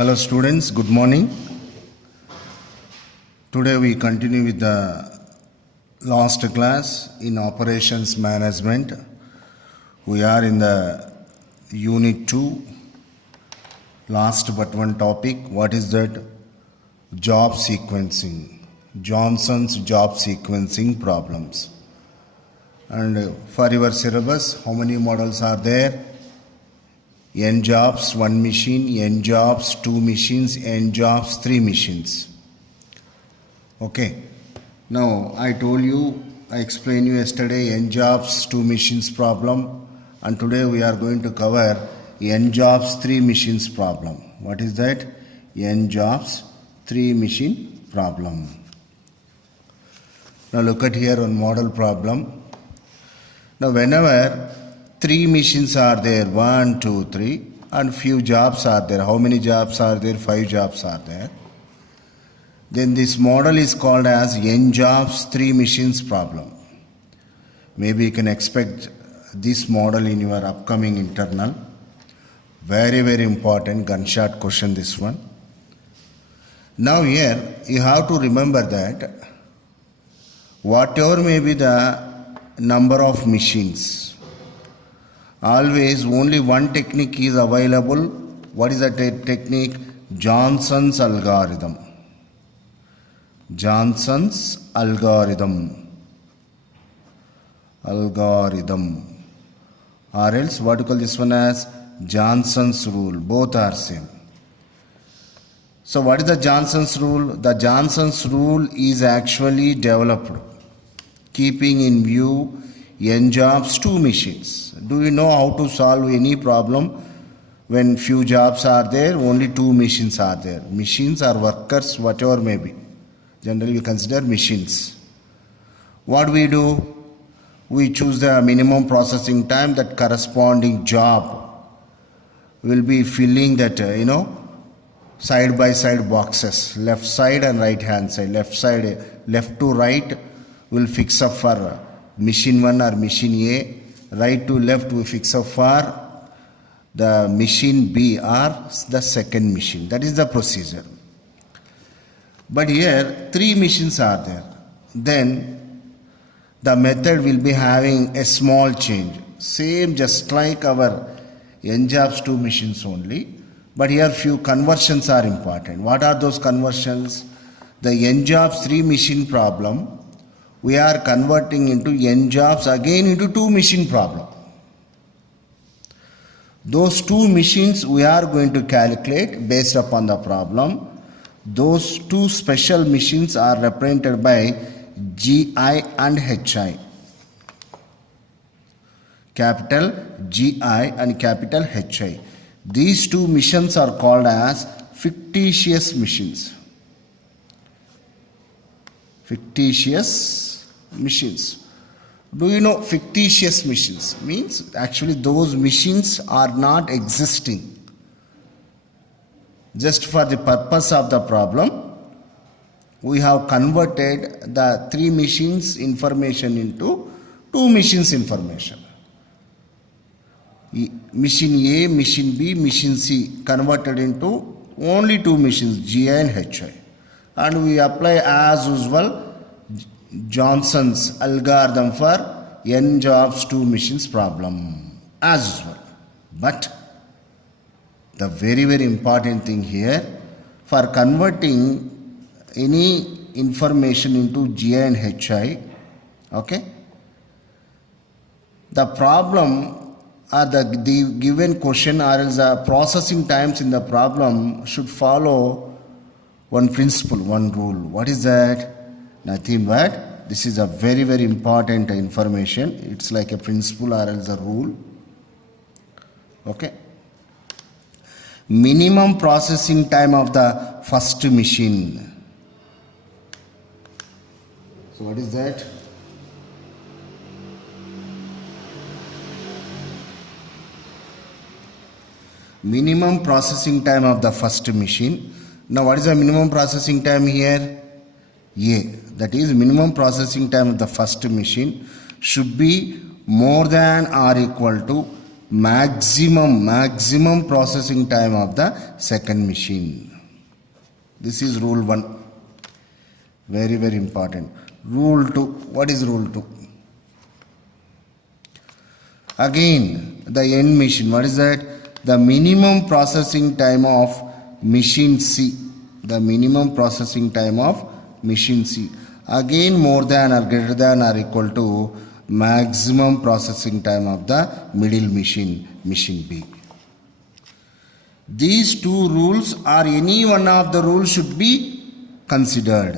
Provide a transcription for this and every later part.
Hello students, good morning. Today we continue with the last class in operations management. We are in the unit 2, last but one topic. What is that? Job sequencing. Johnson's job sequencing problems. And for your syllabus, how many models are there? N jobs 1 machine, N jobs 2 machines, N jobs 3 machines. Okay. Now I told you, I explained you yesterday N jobs 2 machines problem, and today we are going to cover N jobs 3 machines problem. What is that? N jobs 3 machine problem. Now look at here on model problem. Now whenever 3 machines are there, 1, 2, 3, and few jobs are there. How many jobs are there? 5 jobs are there. Then this model is called as N jobs 3 machines problem. Maybe you can expect this model in your upcoming internal. Very, very important gunshot question, this one. Now here you have to remember that whatever may be the number of machines, always only one technique is available. What is that technique? Johnson's algorithm. Johnson's algorithm. Or else what you call this one as Johnson's rule. Both are same. So what is the Johnson's rule? The Johnson's rule is actually developed keeping in view N jobs 2 machines. Do you know how to solve any problem when few jobs are there, only 2 machines are there? Machines or workers, whatever may be. Generally we consider machines. What we do? We choose the minimum processing time, that corresponding job will be filling that, side by side boxes, left side and right hand side. Left to right will fix up for machine 1 or machine A. Right to left we fix up for the machine B or the second machine. That is the procedure. But here 3 machines are there. Then the method will be having a small change. Same just like our N jobs 2 machines only. But here few conversions are important. What are those conversions? The N jobs 3 machine problem, we are converting into N jobs again into 2 machine problem. Those 2 machines we are going to calculate based upon the problem. Those 2 special machines are represented by GI and HI. Capital GI and capital HI. These 2 machines are called as fictitious machines. Fictitious machines. Do you know fictitious machines? Means actually those machines are not existing. Just for the purpose of the problem, we have converted the 3 machines information into 2 machines information. Machine A, machine B, machine C converted into only 2 machines, GI and HI. And we apply as usual Johnson's algorithm for N jobs 2 machines problem as usual. But the very, very important thing here, for converting any information into GI and HI, okay, the problem or the given question or else the processing times in the problem should follow one principle, one rule. What is that? Nothing but this is a very, very important information. It's like a principle or else a rule. Okay. Minimum processing time of the first machine. So what is that? Minimum processing time of the first machine. Now what is the minimum processing time here? A. That is minimum processing time of the first machine should be more than or equal to maximum processing time of the second machine. This is rule 1. Very, very important. Rule 2. What is rule 2? Again, the end machine. What is that? The minimum processing time of machine C. The minimum processing time of machine C. Again, more than or greater than or equal to maximum processing time of the middle machine, machine B. These two rules or any one of the rules should be considered.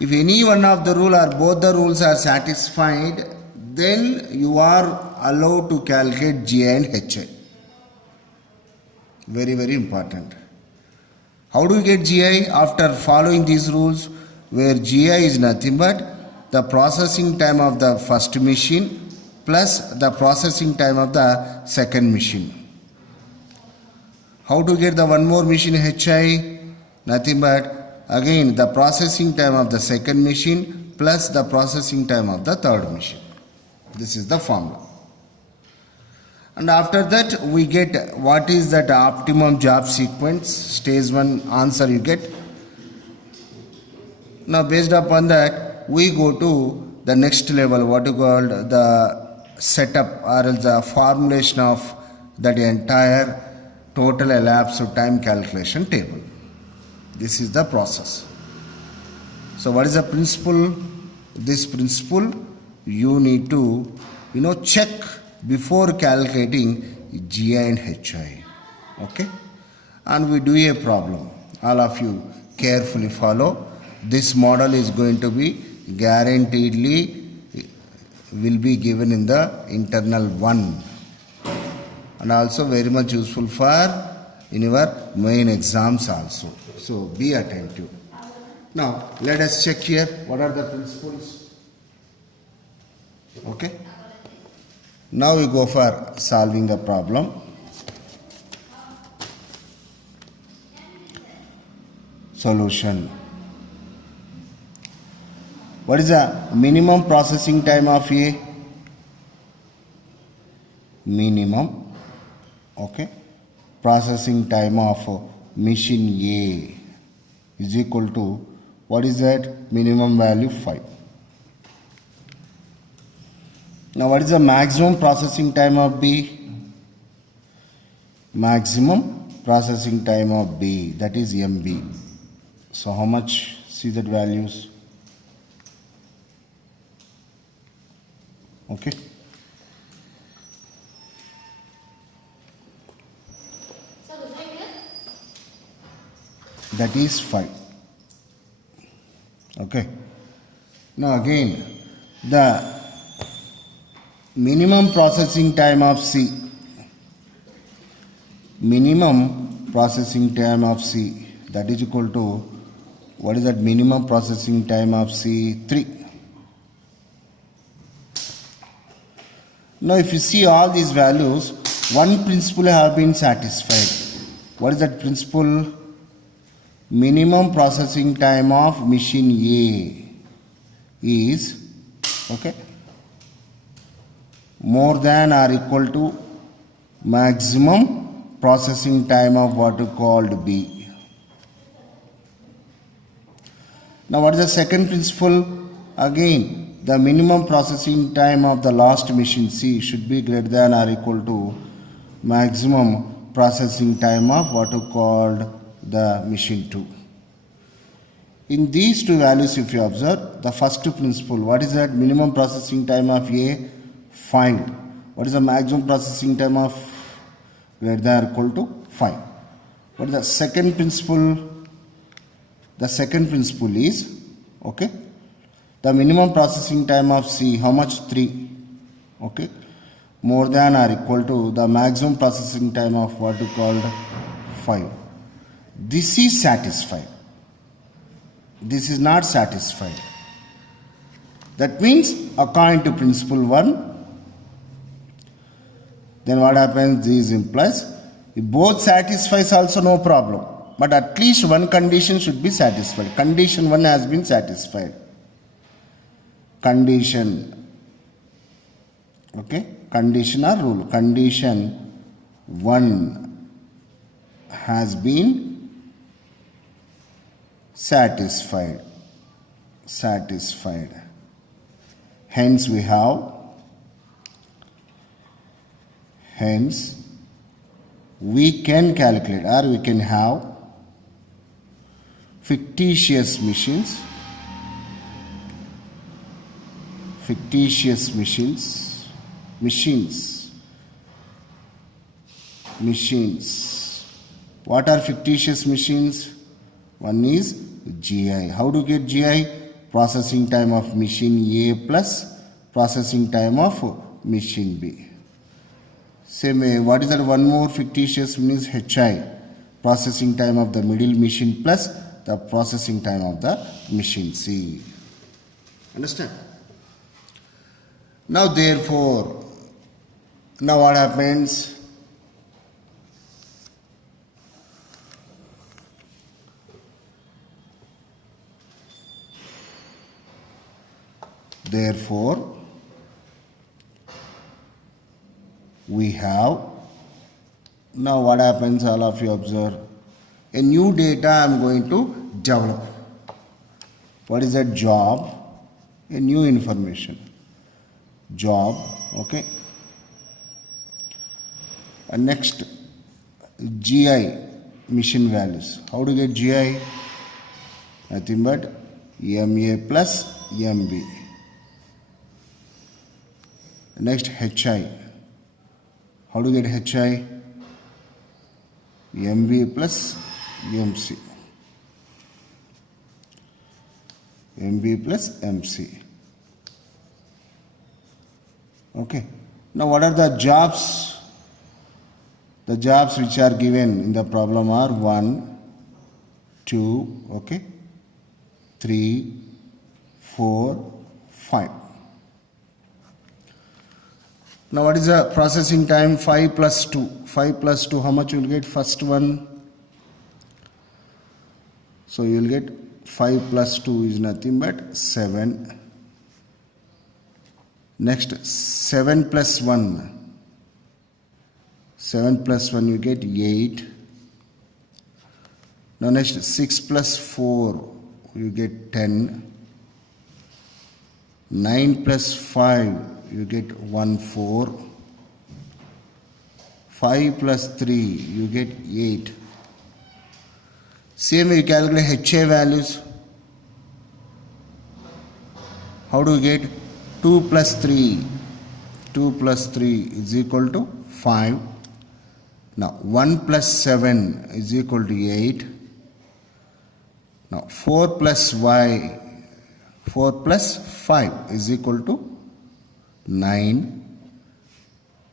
If any one of the rule or both the rules are satisfied, then you are allowed to calculate GI and HI. Very, very important. How do you get GI? After following these rules, where GI is nothing but the processing time of the first machine plus the processing time of the second machine. How to get the one more machine HI? Nothing but again the processing time of the second machine plus the processing time of the third machine. This is the formula. And after that we get what is that optimum job sequence. Stage 1 answer you get. Now based upon that we go to the next level, what you call the setup or the formulation of that entire total elapsed time calculation table. This is the process. So what is the principle? This principle you need to check before calculating GI and HI. Okay? And we do a problem. All of you carefully follow. This model is going to be guaranteedly will be given in the internal 1 and also very much useful for in your main exams also. So be attentive. Now let us check here what are the principles. Okay. Now we go for solving the problem. Solution. What is the minimum processing time of A? Minimum. Okay. Processing time of machine A is equal to what is that? Minimum value 5. Now what is the maximum processing time of B? Maximum processing time of B, that is MB. So how much? See that values. Okay. That is 5. Okay. Now again, the minimum processing time of C. Minimum processing time of C, that is equal to what is that? Minimum processing time of C? 3. Now if you see all these values, one principle have been satisfied. What is that principle? Minimum processing time of machine A is more than or equal to maximum processing time of what you called B. Now what is the second principle? Again, the minimum processing time of the last machine C should be greater than or equal to maximum processing time of what you called the machine 2. In these two values, if you observe, the first principle, what is that? Minimum processing time of A? 5. What is the maximum processing time of greater than or equal to 5? What is the second principle? The second principle is, the minimum processing time of C, how much? 3. More than or equal to the maximum processing time of what you called 5. This is satisfied. This is not satisfied. That means according to principle 1, then what happens? This implies if both satisfies also no problem. But at least one condition should be satisfied. Condition 1 has been satisfied. Condition Okay, condition or rule. Condition 1 has been satisfied. Hence we can calculate, or we can have fictitious machines What are fictitious machines? One is GI. How to get GI? Processing time of machine A plus processing time of machine B. Same way, what is that one more fictitious means HI? Processing time of the middle machine plus the processing time of the machine C. Understand? Now therefore, now what happens? Therefore, we have, now what happens, all of you observe, a new data I am going to develop. What is that? Job, a new information. Job, okay. And next, GI, machine values. How to get GI? Nothing but MA plus MB. Next, HI. How to get HI? MB plus MC. MB plus MC. Okay. Now what are the jobs? The jobs which are given in the problem are 1, 2, okay, 3, 4, 5. Now what is the processing time? 5 plus 2. 5 plus 2, how much you will get? First one. So you will get 5 plus 2 is nothing but 7. Next, 7 plus 1. 7 plus 1 you get 8. Now next, 6 plus 4 you get 10. 9 plus 5 you get 1, 4. 5 plus 3 you get 8. Same way you calculate HA values. How do you get? 2 plus 3. 2 plus 3 is equal to 5. Now 1 plus 7 is equal to 8. Now 4 plus 5 is equal to 9.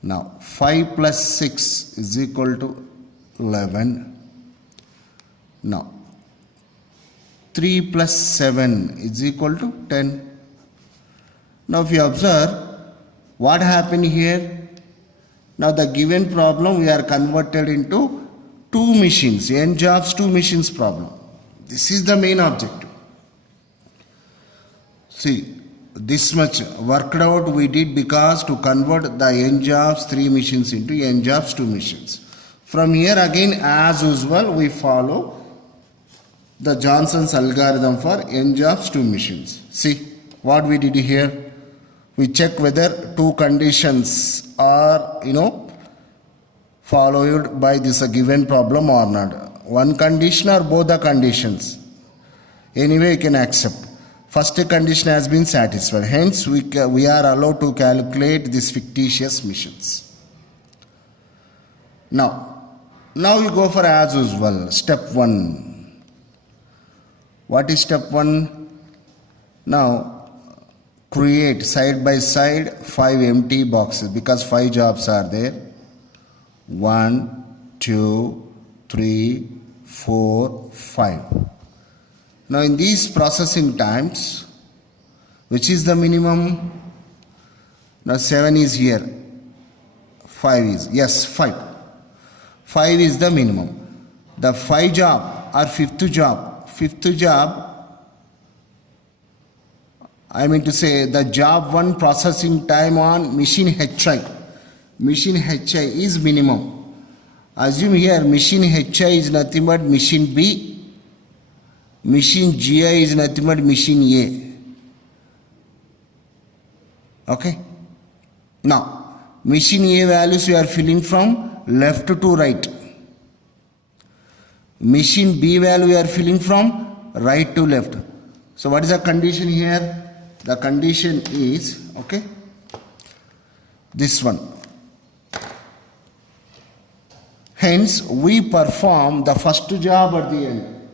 Now 5 plus 6 is equal to 11. Now 3 plus 7 is equal to 10. Now if you observe what happened here, now the given problem we are converted into two machines, n jobs, two machines problem. This is the main objective. See, this much worked out we did because to convert the n jobs 3 machines into n jobs 2 machines. From here again as usual we follow the Johnson's algorithm for n jobs 2 machines. See what we did here. We check whether two conditions are followed by this given problem or not. One condition or both the conditions. Anyway you can accept. First condition has been satisfied. Hence, we are allowed to calculate these fictitious machines. Now we go for as usual. Step 1. What is step 1? Now, create side by side 5 empty boxes because 5 jobs are there. 1, 2, 3, 4, 5. Now in these processing times, which is the minimum? Now 7 is here, 5 is, yes, 5. 5 is the minimum. The 5 job or 5th job I mean to say the job 1 processing time on machine HI. Machine HI is minimum. Assume here machine HI is nothing but machine B. Machine GI is nothing but machine A. Okay. Now, machine A values we are filling from left to right. Machine B value we are filling from right to left. So what is the condition here? The condition is, okay, this one. Hence, we perform the first job at the end.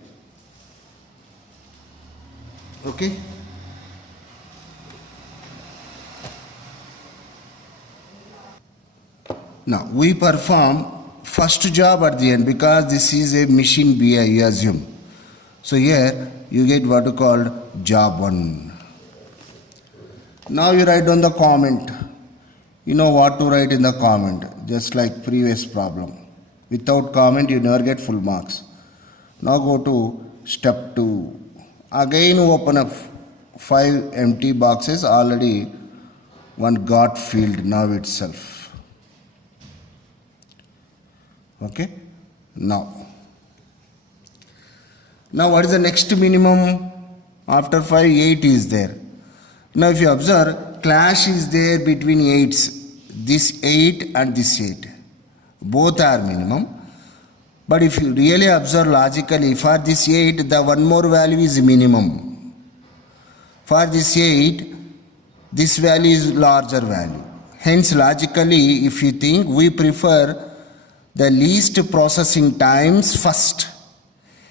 Okay. Now, we perform first job at the end because this is a machine B, you assume. So here you get what you called job 1. Now you write down the comment. You know what to write in the comment, just like previous problem. Without comment you never get full marks. Now go to step 2. Again open up 5 empty boxes. Already one got filled now itself. Okay. Now what is the next minimum? After 5, 8 is there. Now if you observe, clash is there between 8s. This 8 and this 8. Both are minimum. But if you really observe logically, for this 8, the one more value is minimum. For this 8, this value is larger value. Hence logically, if you think, we prefer the least processing times first.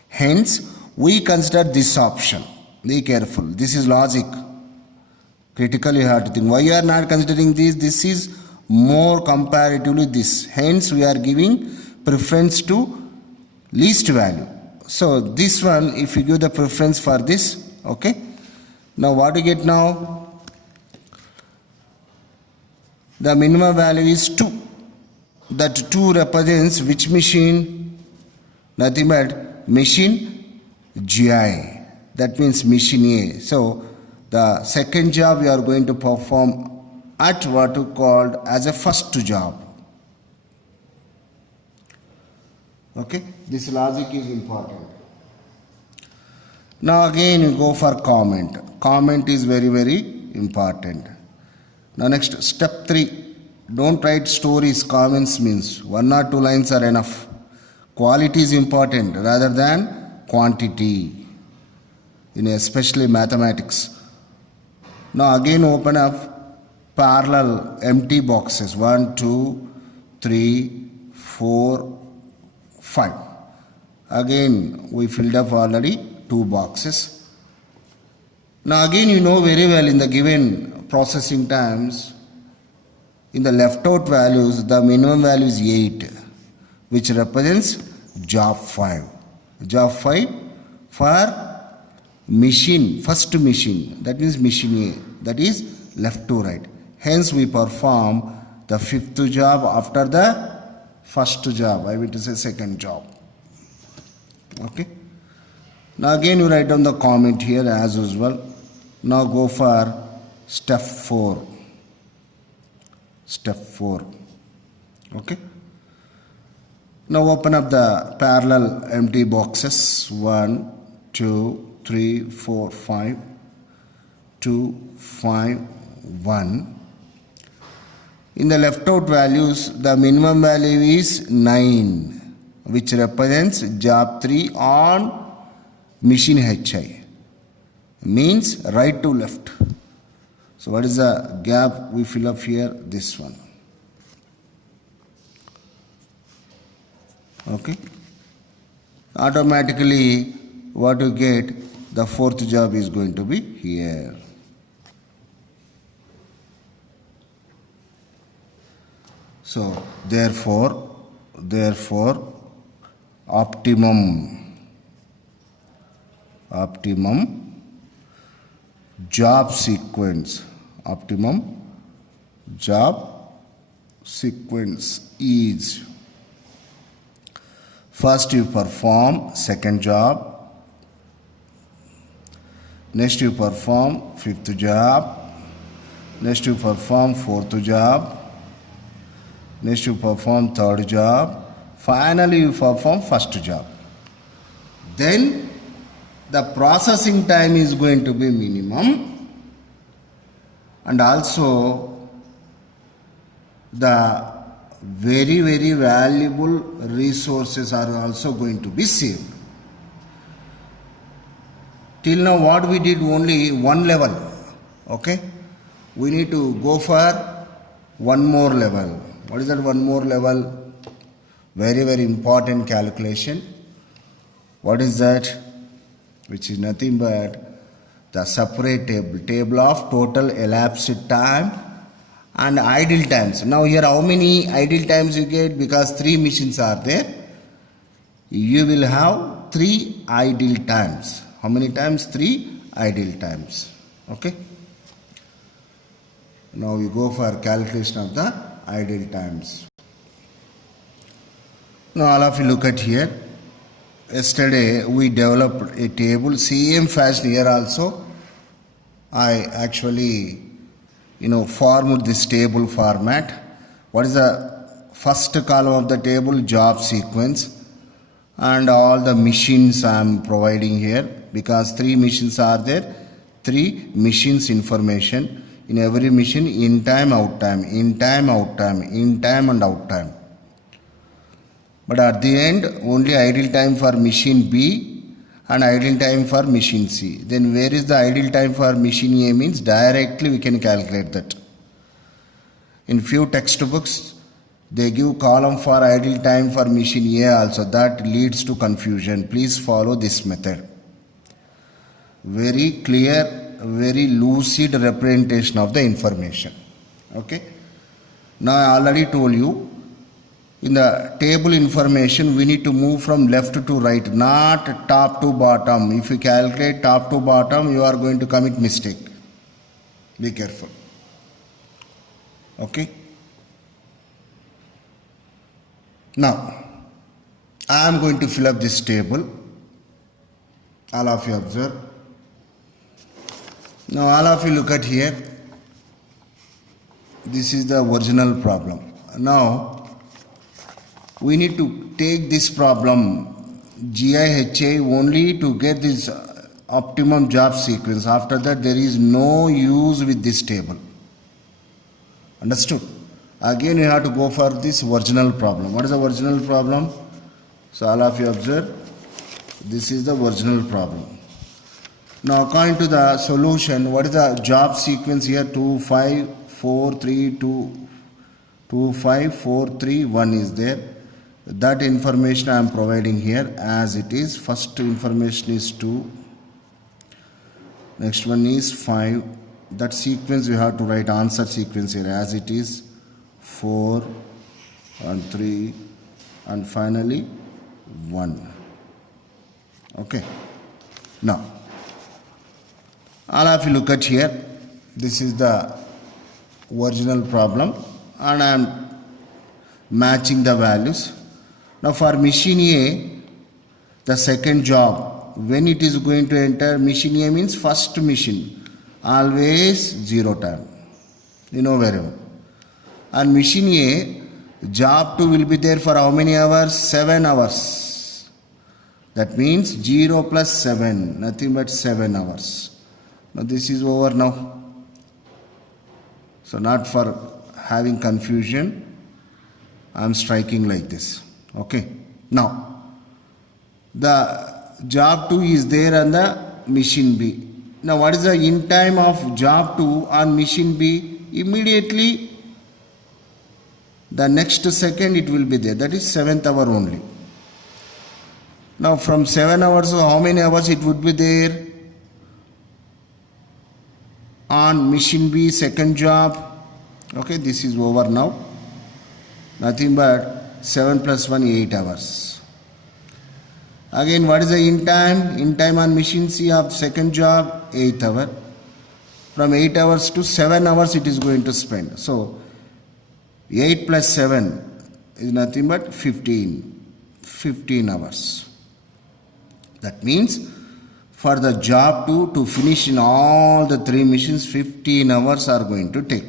Hence, we consider this option. Be careful. This is logic. Critically you have to think. Why you are not considering this? This is more comparatively this. Hence, we are giving preference to least value. So, this one, if you give the preference for this, okay. Now, what do you get now? The minimum value is 2. That 2 represents which machine? Nothing but machine GI. That means machine A. So, the second job we are going to perform at what you called as a first job. Okay, this logic is important. Now again you go for comment. Comment is very, very important. Now next, step 3. Don't write stories. Comments means 1 or 2 lines are enough. Quality is important rather than quantity, especially mathematics. Now again open up parallel empty boxes. 1, 2, 3, 4, 5. Again we filled up already 2 boxes. Now again you know very well in the given processing times, in the left out values, the minimum value is 8, which represents job 5. Job 5 for machine, first machine, that means machine A, that is left to right. Hence we perform the 5th job after the first job, I mean to say second job. Okay. Now again you write down the comment here as usual. Now go for step 4. Step 4. Okay. Now open up the parallel empty boxes. 1, 2, 3, 4, 5, 2, 5, 1. In the left out values, the minimum value is 9, which represents job 3 on machine HI. Means right to left. So what is the gap we fill up here? This one. Okay. Automatically what you get, the 4th job is going to be here. So therefore optimum job sequence is, first you perform second job, Next you perform 5th job. Next you perform 4th job. Next you perform 3rd job. Finally you perform 1st job. Then the processing time is going to be minimum, and also the very valuable resources are also going to be saved. Till now what we did, only one level. Okay, we need to go for one more level. What is that one more level? Very important calculation. What is that? Which is nothing but the separate table of total elapsed time and idle times. Now here how many idle times you get? Because 3 machines are there, you will have 3 idle times. How many times? 3 idle times. Okay. Now we go for calculation of the idle times. Now all of you look at here. Yesterday we developed a table, same fashion here also. I actually formed this table format. What is the first column of the table? Job sequence, and all the machines I am providing here, because 3 machines are there. 3 machines information. In every machine, in time, out time, in time, out time, in time and out time. But at the end, only idle time for machine B and idle time for machine C. Then where is the idle time for machine A? Means directly we can calculate that. In few textbooks, they give column for idle time for machine A also. That leads to confusion. Please follow this method. Very clear, very lucid representation of the information. Okay. Now I already told you, in the table information we need to move from left to right, not top to bottom. If you calculate top to bottom, you are going to commit mistake. Be careful. Okay. Now I am going to fill up this table. All of you observe. Now all of you look at here. This is the original problem. Now we need to take this problem GIHA only to get this optimum job sequence. After that there is no use with this table. Understood? Again you have to go for this original problem. What is the original problem? So all of you observe. This is the original problem. Now according to the solution, what is the job sequence here? 2, 5, 4, 3, 2, 2, 5, 4, 3, 1 is there. That information I am providing here as it is. First information is 2. Next one is 5. That sequence we have to write answer sequence here as it is. 4 and 3 and finally 1. Okay. Now all of you look at here. This is the original problem and I am matching the values. Now for machine A, the second job, when it is going to enter, machine A means first machine, always 0 time. You know very well. And machine A, job 2 will be there for how many hours? 7 hours. That means 0 plus 7, nothing but 7 hours. Now this is over now. So not for having confusion, I am striking like this. Okay. Now the job 2 is there on the machine B. Now what is the in time of job 2 on machine B? Immediately the next second it will be there. That is 7th hour only. Now from 7 hours, so how many hours it would be there on machine B second job? Okay, this is over now. Nothing but 7 plus 1, 8 hours. Again, what is the in time? In time on machine C of second job, 8th hour. From 8 hours to 7 hours it is going to spend. So 8 plus 7 is nothing but 15 hours. That means for the job to finish in all the 3 machines 15 hours are going to take.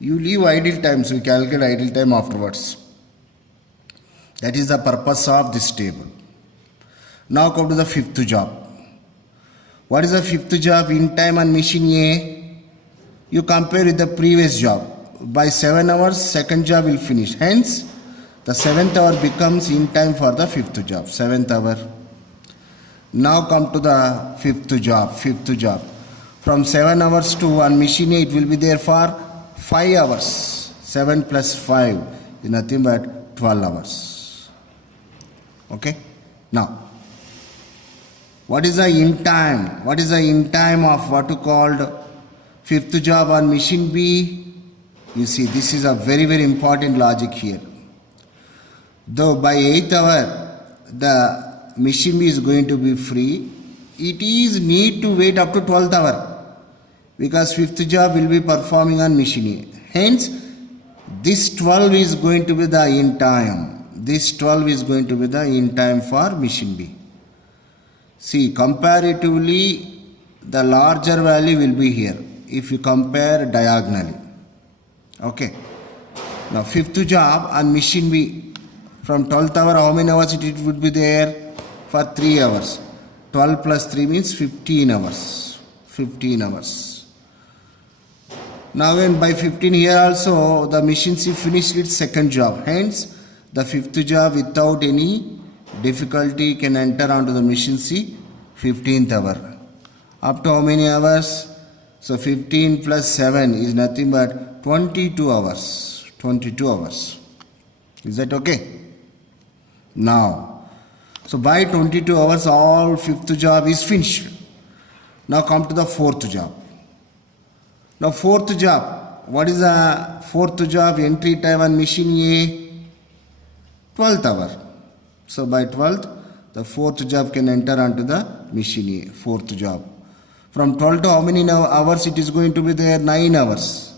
You leave idle time, so you calculate idle time afterwards. That is the purpose of this table. Now come to the fifth job. What is the fifth job in time on machine A? You compare with the previous job. By 7 hours, second job will finish. Hence, the 7th hour becomes in time for the fifth job. 7th hour. Now come to the fifth job. From 7 hours to on machine A, it will be there for 5 hours. 7 plus 5 is nothing but 12 hours. Okay? Now, what is the in time? What is the in time of what you called fifth job on machine B? You see, this is a very, very important logic here. Though by 8th hour, the machine B is going to be free, it is need to wait up to 12th hour because fifth job will be performing on machine A. Hence, this 12 is going to be the in time. This 12 is going to be the in time for machine B. See, comparatively, the larger value will be here if you compare diagonally. Okay. Now, fifth job on machine B, from 12th hour, how many hours it would be there? For 3 hours. 12 plus 3 means 15 hours. 15 hours. Now, when by 15 here also, the machine C finished its second job. Hence, the fifth job without any difficulty can enter onto the machine C 15th hour. Up to how many hours? So 15 plus 7 is nothing but 22 hours. 22 hours. Is that okay? Now, so by 22 hours all fifth job is finished. Now come to the fourth job. Now fourth job. What is the fourth job entry time on machine A? 12th hour. So by 12th, the fourth job can enter onto the machine A, fourth job. From 12 to how many hours it is going to be there? 9 hours.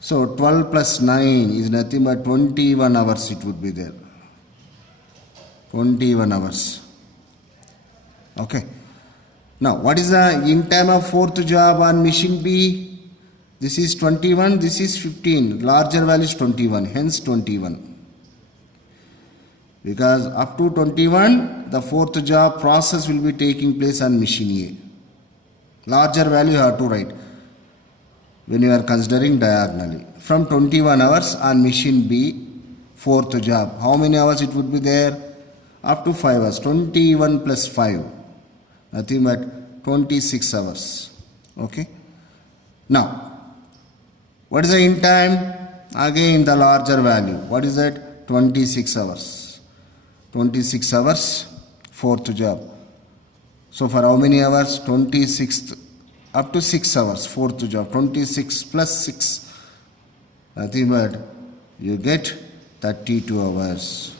So 12 plus 9 is nothing but 21 hours it would be there. 21 hours. Okay. Now what is the in time of fourth job on machine B? This is 21, this is 15. Larger value is 21, hence 21. Because up to 21, the fourth job process will be taking place on machine A. Larger value you have to write when you are considering diagonally. From 21 hours on machine B, fourth job. How many hours it would be there? Up to 5 hours. 21 plus 5. Nothing but 26 hours. Okay. Now, what is the in time? Again the larger value. What is that? 26 hours. 26 hours, fourth job. So for how many hours? 26th, up to 6 hours, fourth job. 26 plus 6, nothing but you get 32 hours.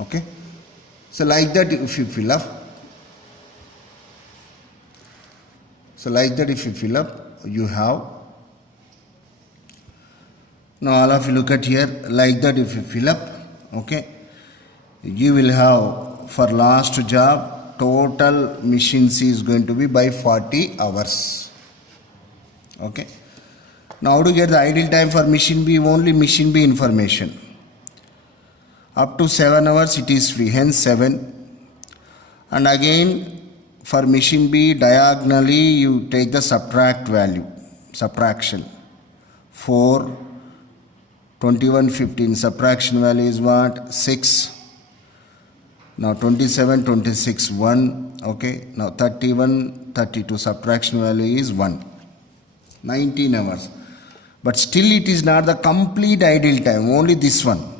Okay. So like that if you fill up. You have. Now all of you look at here. Like that if you fill up. Okay. You will have for last job total machine C is going to be by 40 hours. Okay. Now how to get the idle time for machine B? Only machine B information. Up to 7 hours it is free, hence 7. And again for machine B diagonally you take the subtract value. Subtraction. 4, 21, 15. Subtraction value is what? 6. Now 27, 26, 1. Okay. Now 31, 32. Subtraction value is 1. 19 hours. But still it is not the complete idle time. Only this one.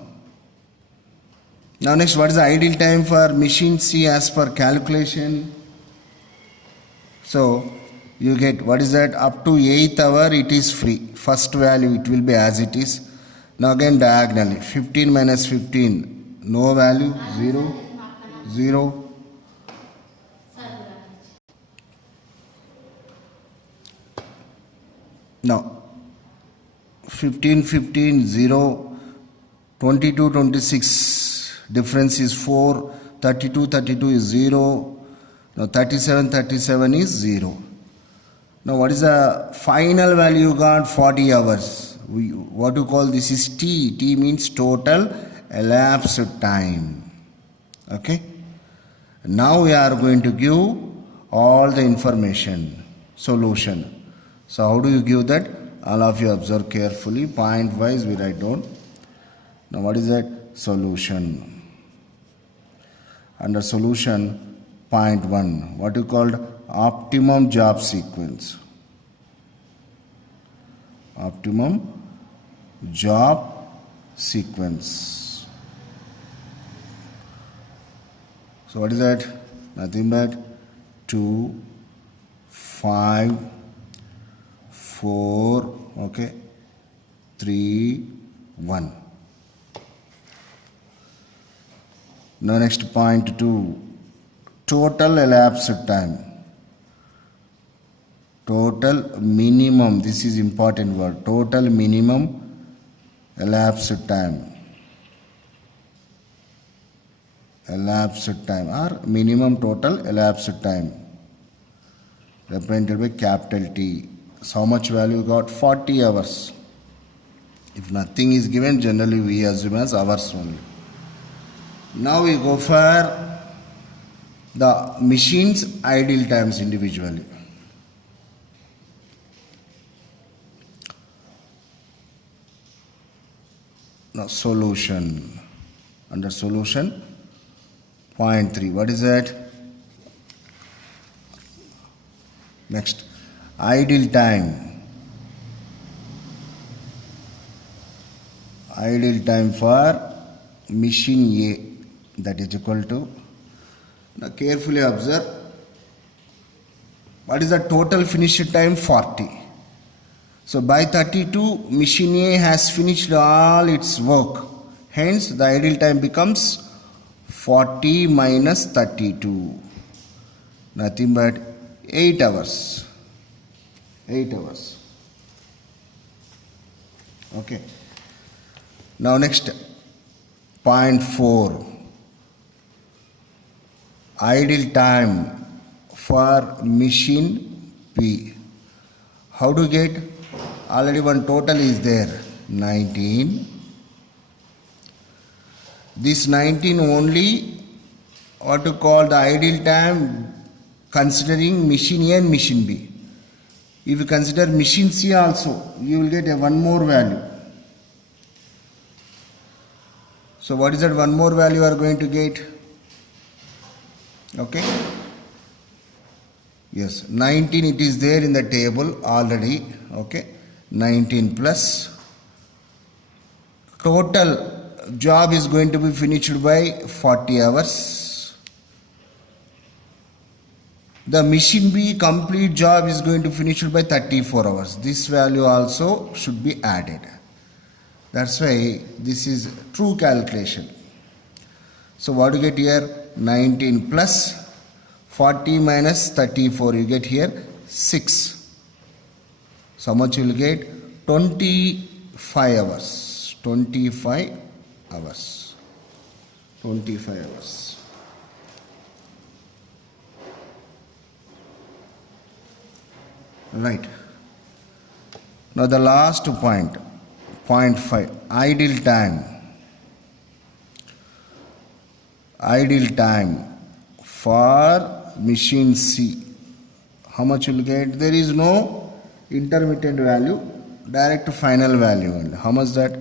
Now next, what is the idle time for machine C as per calculation? So you get, what is that? Up to 8th hour it is free. First value it will be as it is. Now again diagonally. 15 minus 15. No value. 0. 0. Now 15, 15, 0. 22, 26. Difference is 4. 32, 32 is 0. Now 37 is 0. Now what is the final value you got? 40 hours. What you call this is T. T means total elapsed time. Okay. Now we are going to give all the information, solution. So how do you give that? All of you observe carefully. Point wise we write down. Now what is that? Solution. Under solution, point 1. What you called optimum job sequence. Optimum job sequence. So what is that? Nothing but 2, 5, 4, okay, 3, 1. Now next point 2. Total elapsed time. Total minimum, this is important word. Total minimum elapsed time. Elapsed time or minimum total elapsed time. Represented by capital T. So how much value got? 40 hours. If nothing is given, generally we assume as hours only. Now we go for the machine's idle times individually. Now solution. Under solution, point 3. What is that? Next, idle time. Idle time for machine A, that is equal to. Now carefully observe. What is the total finished time? 40. So by 32, machine A has finished all its work. Hence the idle time becomes 40 minus 32. Nothing but 8 hours. 8 hours. Okay. Now next, point 4. Idle time for machine P. How to get? Already one total is there, 19. This 19 only what to call the idle time considering machine A and machine B. If you consider machine C also, you will get a one more value. So what is that one more value you are going to get? Okay. Yes, 19 it is there in the table already. Okay. 19 plus total job is going to be finished by 40 hours. The machine B complete job is going to finish by 34 hours. This value also should be added. That's why this is true calculation. So what do you get here? 19 plus 40 minus 34. You get here 6. So much you will get? 25 hours. 25 hours. 25 hours. Right. Now the last point, point 5, idle time. Idle time for machine C. How much you will get? There is no intermittent value, direct final value. And how much that?